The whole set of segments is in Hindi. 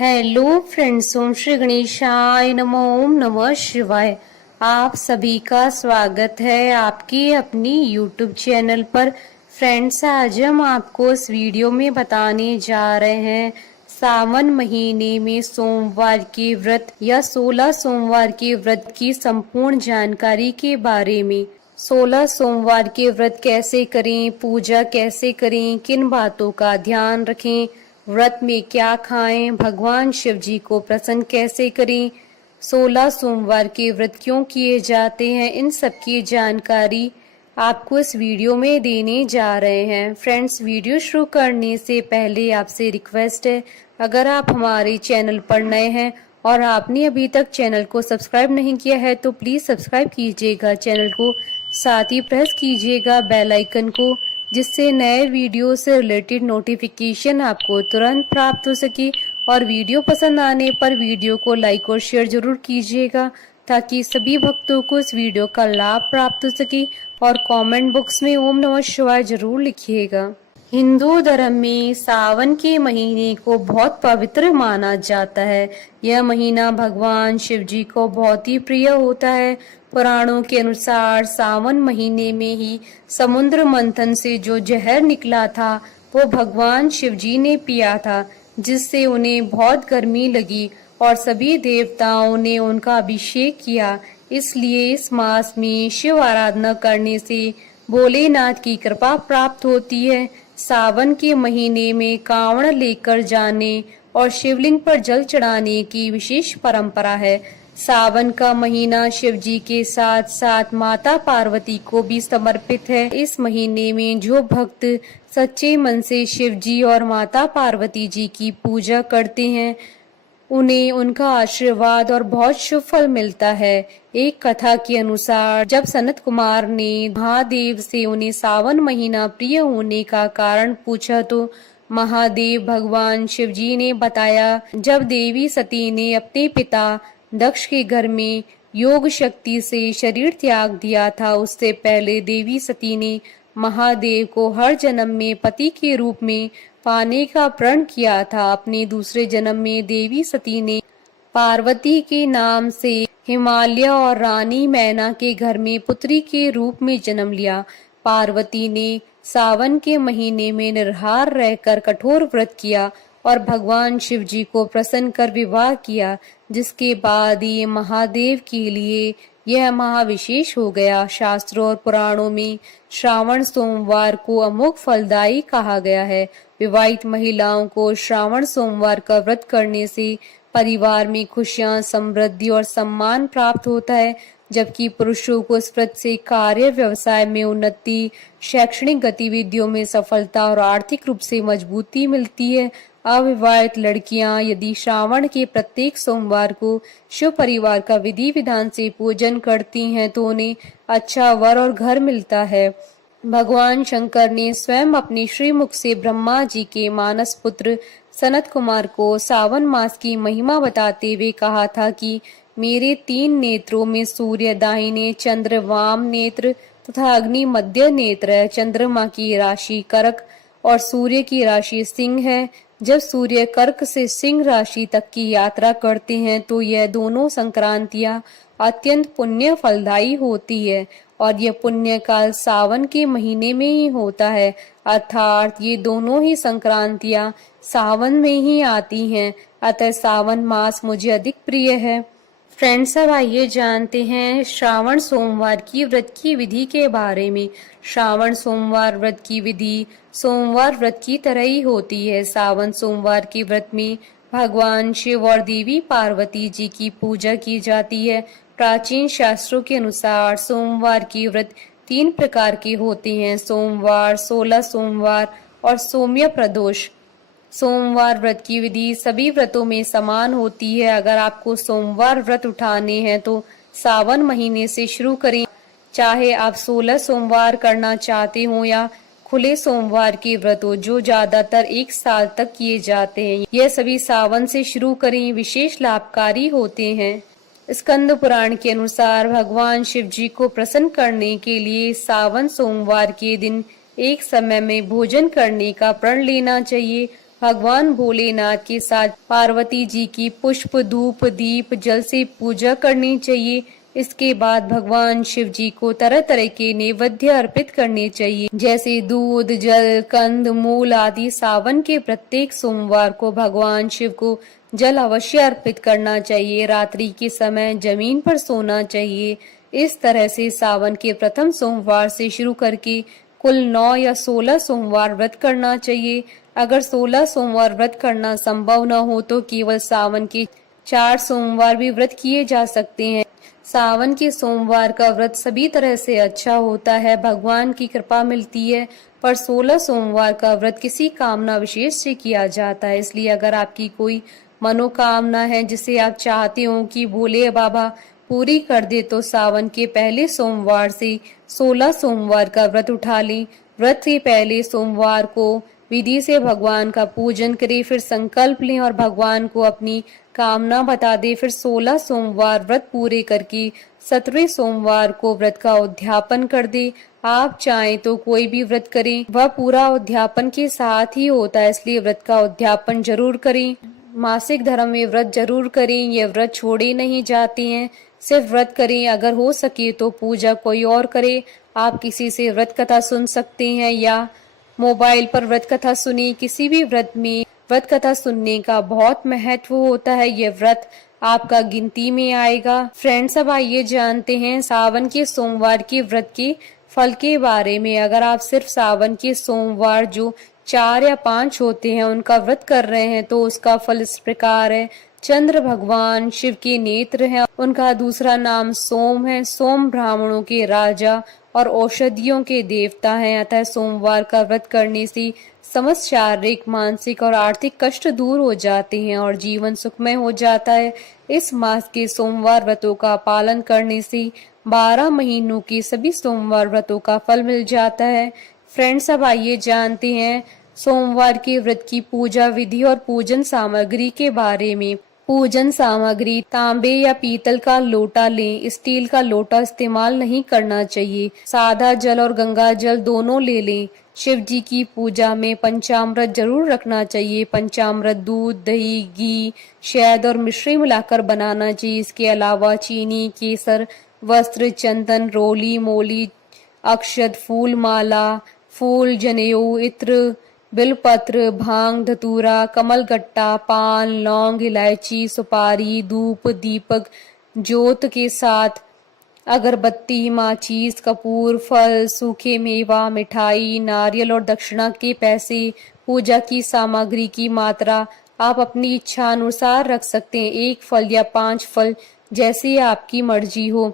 हेलो फ्रेंड्स, ओम श्री गणेशाय नमो। ओम नमः शिवाय। आप सभी का स्वागत है आपकी अपनी यूट्यूब चैनल पर। फ्रेंड्स, आज हम आपको इस वीडियो में बताने जा रहे हैं सावन महीने में सोमवार के व्रत या 16 सोमवार के व्रत की संपूर्ण जानकारी के बारे में। 16 सोमवार के व्रत कैसे करें, पूजा कैसे करें, किन बातों का ध्यान रखें, व्रत में क्या खाएं, भगवान शिव जी को प्रसन्न कैसे करें, 16 सोमवार के व्रत क्यों किए जाते हैं, इन सब की जानकारी आपको इस वीडियो में देने जा रहे हैं। फ्रेंड्स, वीडियो शुरू करने से पहले आपसे रिक्वेस्ट है, अगर आप हमारे चैनल पर नए हैं और आपने अभी तक चैनल को सब्सक्राइब नहीं किया है तो प्लीज सब्सक्राइब कीजिएगा चैनल को, साथ ही प्रेस कीजिएगा बेल आइकन को, जिससे नए वीडियो से रिलेटेड नोटिफिकेशन आपको तुरंत प्राप्त हो सके। और वीडियो पसंद आने पर वीडियो को लाइक और शेयर जरूर कीजिएगा ताकि सभी भक्तों को इस वीडियो का लाभ प्राप्त हो सके। और कमेंट बॉक्स में ओम नमः शिवाय जरूर लिखिएगा। हिंदू धर्म में सावन के महीने को बहुत पवित्र माना जाता है। यह महीना भगवान शिव जी को बहुत ही प्रिय होता है। पुराणों के अनुसार सावन महीने में ही समुद्र मंथन से जो जहर निकला था वो भगवान शिव जी ने पिया था, जिससे उन्हें बहुत गर्मी लगी और सभी देवताओं ने उनका अभिषेक किया। इसलिए इस मास में शिव आराधना करने से भोलेनाथ की कृपा प्राप्त होती है। सावन के महीने में कांवड़ लेकर जाने और शिवलिंग पर जल चढ़ाने की विशेष परंपरा है। सावन का महीना शिव जी के साथ साथ माता पार्वती को भी समर्पित है। इस महीने में जो भक्त सच्चे मन से शिव जी और माता पार्वती जी की पूजा करते हैं उन्हें उनका आशीर्वाद और बहुत शुभ फल मिलता है। एक कथा के अनुसार जब सनत कुमार ने महादेव से उन्हें सावन महीना प्रिय होने का कारण पूछा तो महादेव भगवान शिव जी ने बताया, जब देवी सती ने अपने पिता दक्ष के घर में योग शक्ति से शरीर त्याग दिया था, उससे पहले देवी सती ने महादेव को हर जन्म में पति के रूप में पाने का प्रण किया था। अपने दूसरे जन्म में देवी सती ने पार्वती के नाम से हिमालय और रानी मैना के घर में पुत्री के रूप में जन्म लिया। पार्वती ने सावन के महीने में निराहार रहकर कठोर व्रत किया और भगवान शिव जी को प्रसन्न कर विवाह किया, जिसके बाद ये महादेव के लिए यह महाविशेष हो गया। शास्त्रों और पुराणों में श्रावण सोमवार को अमोघ फलदायी कहा गया है। विवाहित महिलाओं को श्रावण सोमवार का व्रत करने से परिवार में खुशियां, समृद्धि और सम्मान प्राप्त होता है, जबकि पुरुषों को इस व्रत से कार्य व्यवसाय में उन्नति, शैक्षणिक गतिविधियों में सफलता और आर्थिक रूप से मजबूती मिलती है। अविवाहित लड़कियां यदि श्रावण के प्रत्येक सोमवार को शिव परिवार का विधि विधान से पूजन करती हैं तो उन्हें अच्छा वर और घर मिलता है। भगवान शंकर ने स्वयं अपने श्रीमुख से ब्रह्मा जी के मानस पुत्र सनत कुमार को सावन मास की महिमा बताते हुए कहा था कि मेरे 3 नेत्रों में सूर्य दाहिने, चंद्र वाम नेत्र तथा अग्नि मध्य नेत्र है। चंद्रमा की राशि कर्क और सूर्य की राशि सिंह है। जब सूर्य कर्क से सिंह राशि तक की यात्रा करते हैं तो यह दोनों संक्रांतियां अत्यंत पुण्य फलदायी होती है और यह पुण्य काल सावन के महीने में ही होता है, अर्थात ये दोनों ही संक्रांतियां सावन में ही आती हैं। अतः सावन मास मुझे अधिक प्रिय है। फ्रेंड्स, अब आइए जानते हैं श्रावण सोमवार की व्रत की विधि के बारे में। श्रावण सोमवार व्रत की विधि सोमवार व्रत की तरह ही होती है। सावन सोमवार के व्रत में भगवान शिव और देवी पार्वती जी की पूजा की जाती है। प्राचीन शास्त्रों के अनुसार सोमवार के व्रत 3 प्रकार के होते हैं: सोमवार, 16 सोमवार और सौम्य प्रदोष। सोमवार व्रत की विधि सभी व्रतों में समान होती है। अगर आपको सोमवार व्रत उठाने हैं तो सावन महीने से शुरू करें, चाहे आप 16 सोमवार करना चाहते हो या खुले सोमवार के व्रत हो जो ज्यादातर 1 साल तक किए जाते हैं। यह सभी सावन से शुरू करें, विशेष लाभकारी होते हैं। स्कंद पुराण के अनुसार भगवान शिव जी को प्रसन्न करने के लिए सावन सोमवार के दिन एक समय में भोजन करने का प्रण लेना चाहिए भगवान भोलेनाथ के साथ पार्वती जी की पुष्प धूप दीप जल से पूजा करनी चाहिए। इसके बाद भगवान शिव जी को तरह तरह के नैवेद्य अर्पित करने चाहिए, जैसे दूध जल कंद मूल आदि। सावन के प्रत्येक सोमवार को भगवान शिव को जल अवश्य अर्पित करना चाहिए। रात्रि के समय जमीन पर सोना चाहिए। इस तरह से सावन के प्रथम सोमवार से शुरू करके कुल 9 या 16 सोमवार व्रत करना चाहिए। अगर 16 सोमवार व्रत करना संभव न हो तो केवल सावन के 4 सोमवार भी व्रत किए जा सकते हैं। सावन के सोमवार का व्रत सभी तरह से अच्छा होता है, भगवान की कृपा मिलती है। पर 16 सोमवार का व्रत किसी कामना विशेष से किया जाता है। इसलिए अगर आपकी कोई मनोकामना है जिसे आप चाहते हो कि भोले बाबा पूरी कर दे, तो सावन के पहले सोमवार से 16 सोमवार का व्रत उठा लें। व्रत के पहले सोमवार को विधि से भगवान का पूजन करें, फिर संकल्प लें और भगवान को अपनी कामना बता दे। फिर 16 सोमवार व्रत पूरे करके 17वें सोमवार को व्रत का उद्यापन कर दे। आप चाहें तो कोई भी व्रत करें, वह पूरा उद्यापन के साथ ही होता है, इसलिए व्रत का उद्यापन जरूर करें। मासिक धर्म में व्रत जरूर करें, ये व्रत छोड़े नहीं जाते हैं। सिर्फ व्रत करें, अगर हो सके तो पूजा कोई और करे। आप किसी से व्रत कथा सुन सकते हैं या मोबाइल पर व्रत कथा सुनी। किसी भी व्रत में व्रत कथा सुनने का बहुत महत्व होता है, ये व्रत आपका गिनती में आएगा। फ्रेंड्स, अब आइए जानते हैं सावन के सोमवार के व्रत के फल के बारे में। अगर आप सिर्फ सावन के सोमवार जो 4 या 5 होते हैं उनका व्रत कर रहे हैं तो उसका फल इस प्रकार है। चंद्र भगवान शिव के नेत्र हैं, उनका दूसरा नाम सोम है। सोम ब्राह्मणों के राजा और औषधियों के देवता हैं। अतः सोमवार का व्रत करने से समस्त शारीरिक मानसिक और आर्थिक कष्ट दूर हो जाते हैं और जीवन सुखमय हो जाता है। इस मास के सोमवार व्रतों का पालन करने से 12 महीनों के सभी सोमवार व्रतों का फल मिल जाता है। फ्रेंड्स, अब आइए जानते हैं सोमवार के व्रत की पूजा विधि और पूजन सामग्री के बारे में। पूजन सामग्री: तांबे या पीतल का लोटा लें। स्टील का लोटा इस्तेमाल नहीं करना चाहिए। सादा जल और गंगा जल दोनों ले लें। शिव जी की पूजा में पंचामृत जरूर रखना चाहिए। पंचामृत दूध दही घी शहद और मिश्री मिलाकर बनाना चाहिए। इसके अलावा चीनी केसर वस्त्र चंदन रोली मोली अक्षत फूल माला फूल जनेऊ इत्र बिलपत्र भांग धतूरा कमलगट्टा पान लौंग इलायची सुपारी धूप दीपक जोत के साथ अगरबत्ती माचिस कपूर फल सूखे मेवा मिठाई नारियल और दक्षिणा के पैसे। पूजा की सामग्री की मात्रा आप अपनी इच्छा अनुसार रख सकते हैं, 1 फल या 5 फल, जैसी आपकी मर्जी हो।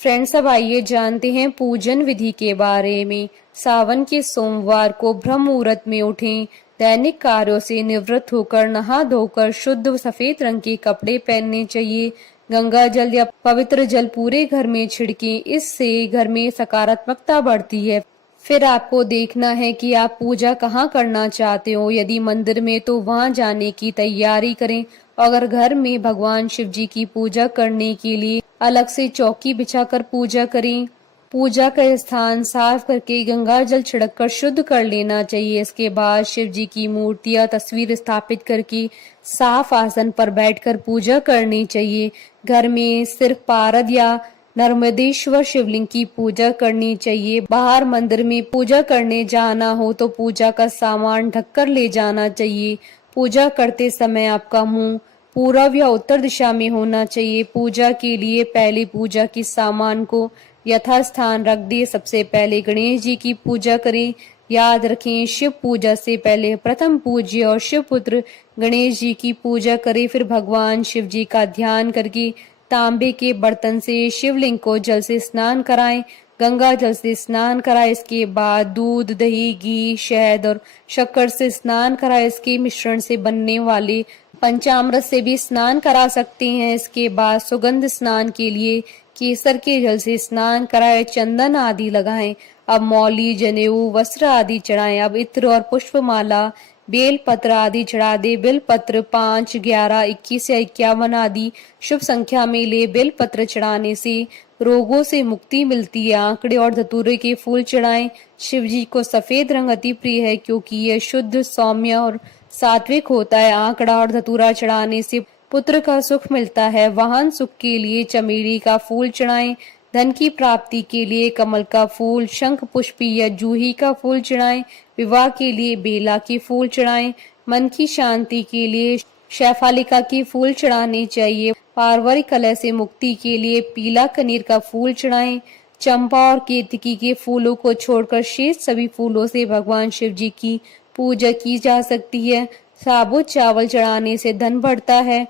फ्रेंड्स, अब आइए जानते हैं पूजन विधि के बारे में। सावन के सोमवार को ब्रह्म मुहूर्त में उठें। दैनिक कार्यों से निवृत्त होकर नहा धोकर शुद्ध सफेद रंग के कपड़े पहनने चाहिए। गंगा जल या पवित्र जल पूरे घर में छिड़कें, इससे घर में सकारात्मकता बढ़ती है। फिर आपको देखना है कि आप पूजा कहाँ करना चाहते हो। यदि मंदिर में तो वहां जाने की तैयारी करें। अगर घर में भगवान शिव जी की पूजा करने के लिए अलग से चौकी बिछाकर पूजा करें। पूजा का स्थान साफ करके गंगा जल छिड़ककर शुद्ध कर लेना चाहिए। इसके बाद शिव जी की मूर्ति या तस्वीर स्थापित करके साफ आसन पर बैठकर पूजा करनी चाहिए। घर में सिर्फ पारद या नर्मदेश्वर शिवलिंग की पूजा करनी चाहिए। बाहर मंदिर में पूजा करने जाना हो तो पूजा का सामान ढककर ले जाना चाहिए। पूजा करते समय आपका मुंह पूर्व या उत्तर दिशा में होना चाहिए। पूजा के लिए पहले पूजा के सामान को यथास्थान रख दे। सबसे पहले गणेश जी की पूजा करें। याद रखें, शिव पूजा से पहले प्रथम पूज्य और शिव पुत्र गणेश जी की पूजा करें। फिर भगवान शिव जी का ध्यान करके तांबे के बर्तन से शिवलिंग को जल से स्नान कराएं। गंगा जल से स्नान कराएं। इसके बाद दूध दही घी शहद और शक्कर से स्नान कराएं। इसके मिश्रण से बनने वाले पंचामृत से भी स्नान करा सकते हैं। इसके बाद सुगंध स्नान के लिए केसर के जल से स्नान कराएं। चंदन आदि लगाएं। अब मौली जनेऊ वस्त्र आदि चढ़ाएं। अब इत्र और पुष्पमाला बेल पत्र आदि चढ़ा दे। बेल पत्र 5, 11, 21 या 51 आदि शुभ संख्या में ले। बेल पत्र चढ़ाने से रोगों से मुक्ति मिलती है। आंकड़े और धतूरे के फूल चढ़ाएं। शिव जी को सफेद रंग अति प्रिय है क्योंकि यह शुद्ध सौम्य और सात्विक होता है। आंकड़ा और धतूरा चढ़ाने से पुत्र का सुख मिलता है। वाहन सुख के लिए चमेली का फूल चढ़ाएं। धन की प्राप्ति के लिए कमल का फूल, शंख पुष्पी या जूही का फूल चढ़ाएं। विवाह के लिए बेला के फूल चढ़ाएं। मन की शांति के लिए शैफालिका के फूल चढ़ाने चाहिए। पारिवारिक कलह से मुक्ति के लिए पीला कनेर का फूल चढ़ाएं। चंपा और केतकी के फूलों को छोड़कर शेष सभी फूलों से भगवान शिव जी की पूजा की जा सकती है। साबुत चावल चढ़ाने से धन बढ़ता है।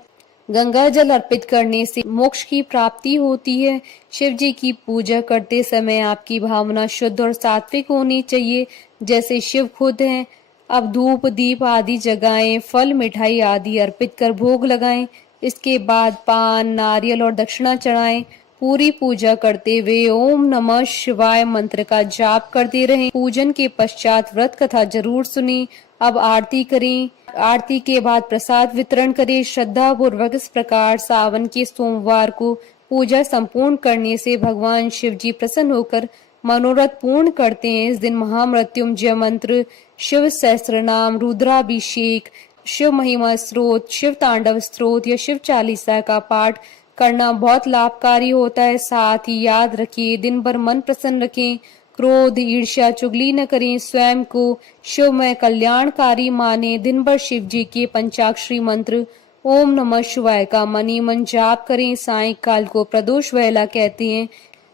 गंगा जल अर्पित करने से मोक्ष की प्राप्ति होती है। शिव जी की पूजा करते समय आपकी भावना शुद्ध और सात्विक होनी चाहिए, जैसे शिव खुद हैं। अब धूप दीप आदि जगाएं, फल मिठाई आदि अर्पित कर भोग लगाएं। इसके बाद पान नारियल और दक्षिणा चढ़ाएं। पूरी पूजा करते हुए ओम नमः शिवाय मंत्र का जाप करते रहें। पूजन के पश्चात व्रत कथा जरूर सुनें। अब आरती करें। आरती के बाद प्रसाद वितरण करें। श्रद्धा पूर्वक इस प्रकार सावन के सोमवार को पूजा संपूर्ण करने से भगवान शिव जी प्रसन्न होकर मनोरथ पूर्ण करते हैं। इस दिन महामृत्युंजय मंत्र, शिव सहस्त्र नाम, रुद्राभिषेक, शिव महिमा स्त्रोत, शिव तांडव स्त्रोत या शिव चालीसा का पाठ करना बहुत लाभकारी होता है। साथ ही याद रखिए, दिन भर मन प्रसन्न रखें। क्रोध ईर्ष्या चुगली न करें। स्वयं को शिवमय कल्याणकारी माने। दिन भर शिव जी के पंचाक्षरी मंत्र ओम नमः शिवाय का मनी मन जाप करें। सायंकाल को प्रदोष वेला कहते हैं।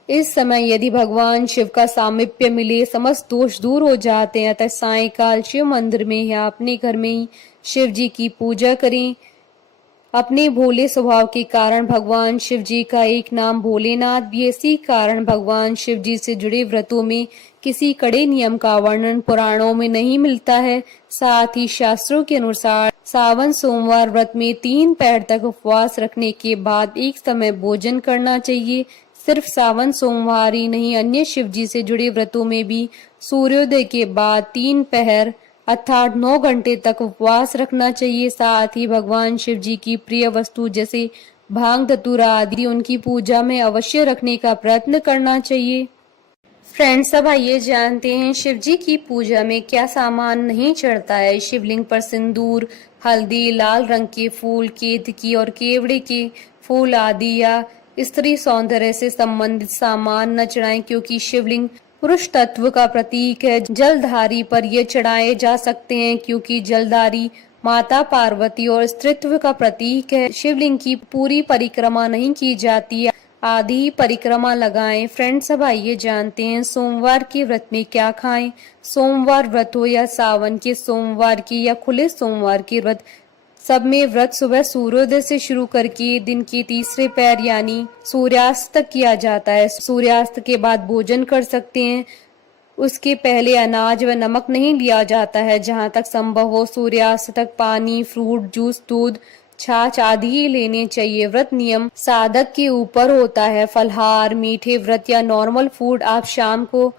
इस समय यदि भगवान शिव का सामीप्य मिले, समस्त दोष दूर हो जाते हैं। अतः सायंकाल शिव मंदिर में या अपने घर में ही शिव जी की पूजा करें। अपने भोले स्वभाव के कारण भगवान शिव जी का एक नाम भोलेनाथ भी। इसी कारण भगवान शिव जी से जुड़े व्रतों में किसी कड़े नियम का वर्णन पुराणों में नहीं मिलता है। साथ ही शास्त्रों के अनुसार सावन सोमवार व्रत में 3 पहर तक उपवास रखने के बाद एक समय भोजन करना चाहिए। सिर्फ सावन सोमवार ही नहीं, अन्य शिव जी से जुड़े व्रतों में भी सूर्योदय के बाद 3 पहर अर्थात 9 घंटे तक उपवास रखना चाहिए। साथ ही भगवान शिव जी की प्रिय वस्तु जैसे भांग धतूरा आदि उनकी पूजा में अवश्य रखने का प्रयत्न करना चाहिए। फ्रेंड्स, अब आइए जानते हैं शिव जी की पूजा में क्या सामान नहीं चढ़ता है। शिवलिंग पर सिंदूर, हल्दी, लाल रंग के फूल, केतकी और केवड़े के फूल आदि या स्त्री सौंदर्य से संबंधित सामान न चढ़ाएं, क्योंकि शिवलिंग पुरुष तत्व का प्रतीक है। जलधारी पर ये चढ़ाए जा सकते हैं, क्योंकि जलधारी माता पार्वती और स्त्रीत्व का प्रतीक है। शिवलिंग की पूरी परिक्रमा नहीं की जाती, आधी परिक्रमा लगाएं। फ्रेंड्स, अब आइए जानते हैं सोमवार के व्रत में क्या खाएं। सोमवार व्रत हो या सावन के सोमवार की या खुले सोमवार के व्रत, सब में व्रत सुबह सूर्योदय से शुरू करके दिन के तीसरे पैर यानी सूर्यास्त तक किया जाता है। सूर्यास्त के बाद भोजन कर सकते हैं। उसके पहले अनाज व नमक नहीं लिया जाता है। जहाँ तक संभव हो सूर्यास्त तक पानी, फ्रूट जूस, दूध, छाछ आदि ही लेने चाहिए। व्रत नियम साधक के ऊपर होता है। फलहार, मीठे व्रत या नॉर्मल फूड आप शाम को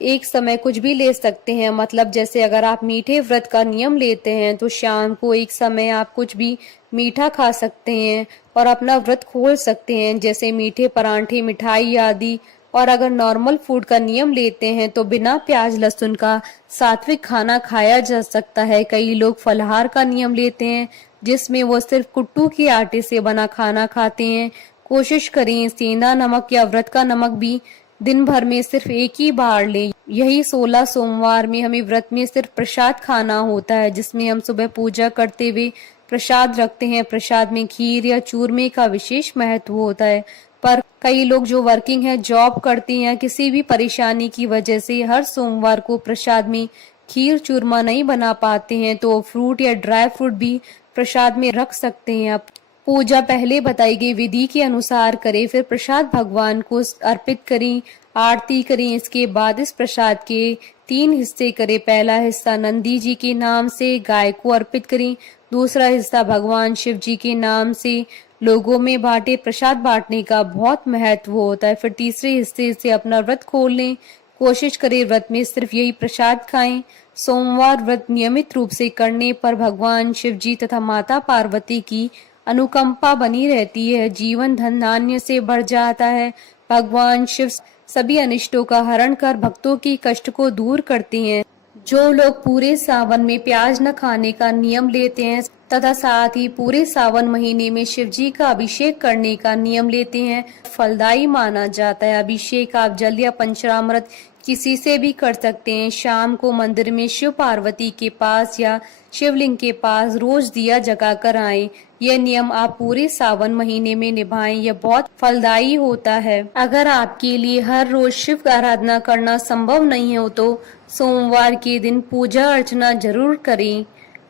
एक समय कुछ भी ले सकते हैं। मतलब जैसे अगर आप मीठे व्रत का नियम लेते हैं तो शाम को एक समय आप कुछ भी मीठा खा सकते हैं और अपना व्रत खोल सकते हैं, जैसे मीठे परांठे, मिठाई आदि। और अगर नॉर्मल फूड का नियम लेते हैं तो बिना प्याज लहसुन का सात्विक खाना खाया जा सकता है। कई लोग फलाहार का नियम लेते हैं, जिसमें वो सिर्फ कुट्टू के आटे से बना खाना खाते हैं। कोशिश करें सेंधा नमक या व्रत का नमक भी दिन भर में सिर्फ एक ही बार लें। यही 16 सोमवार में हमें व्रत में सिर्फ प्रसाद खाना होता है, जिसमें हम सुबह पूजा करते हुए प्रसाद रखते हैं। प्रसाद में खीर या चूरमे का विशेष महत्व होता है। पर कई लोग जो वर्किंग है, जॉब करते हैं, किसी भी परेशानी की वजह से हर सोमवार को प्रसाद में खीर चूरमा नहीं बना पाते हैं, तो फ्रूट या ड्राई फ्रूट भी प्रसाद में रख सकते हैं। आप पूजा पहले बताई गई विधि के अनुसार करें, फिर प्रसाद भगवान को अर्पित करें, आरती करें। इसके बाद इस प्रसाद के 3 हिस्से करें। पहला हिस्सा नंदी जी के नाम से गाय को अर्पित करें, दूसरा हिस्सा भगवान शिव जी के नाम से लोगों में बांटे। प्रसाद बांटने का बहुत महत्व होता है। फिर तीसरे हिस्से से अपना व्रत खोल लें। कोशिश करें व्रत में सिर्फ यही प्रसाद खाएं। सोमवार व्रत नियमित रूप से करने पर भगवान शिव जी तथा माता पार्वती की अनुकंपा बनी रहती है। जीवन धन धान्य से बढ़ जाता है। भगवान शिव सभी अनिष्टों का हरण कर भक्तों की कष्ट को दूर करते हैं। जो लोग पूरे सावन में प्याज न खाने का नियम लेते हैं तथा साथ ही पूरे सावन महीने में शिव जी का अभिषेक करने का नियम लेते हैं, फलदायी माना जाता है। अभिषेक आप जल या पंचामृत किसी से भी कर सकते हैं। शाम को मंदिर में शिव पार्वती के पास या शिवलिंग के पास रोज दिया जगा कर आएं। यह नियम आप पूरे सावन महीने में निभाएं, यह बहुत फलदायी होता है। अगर आपके लिए हर रोज शिव की आराधना करना संभव नहीं हो तो सोमवार के दिन पूजा अर्चना जरूर करें।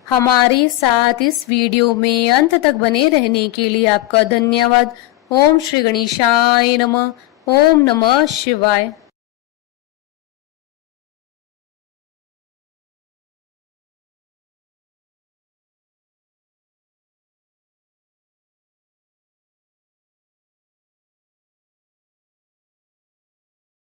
हमारे साथ इस वीडियो में अंत तक बने रहने के लिए आपका धन्यवाद। ओम श्री गणेशाय नमः। ओम नमः शिवाय।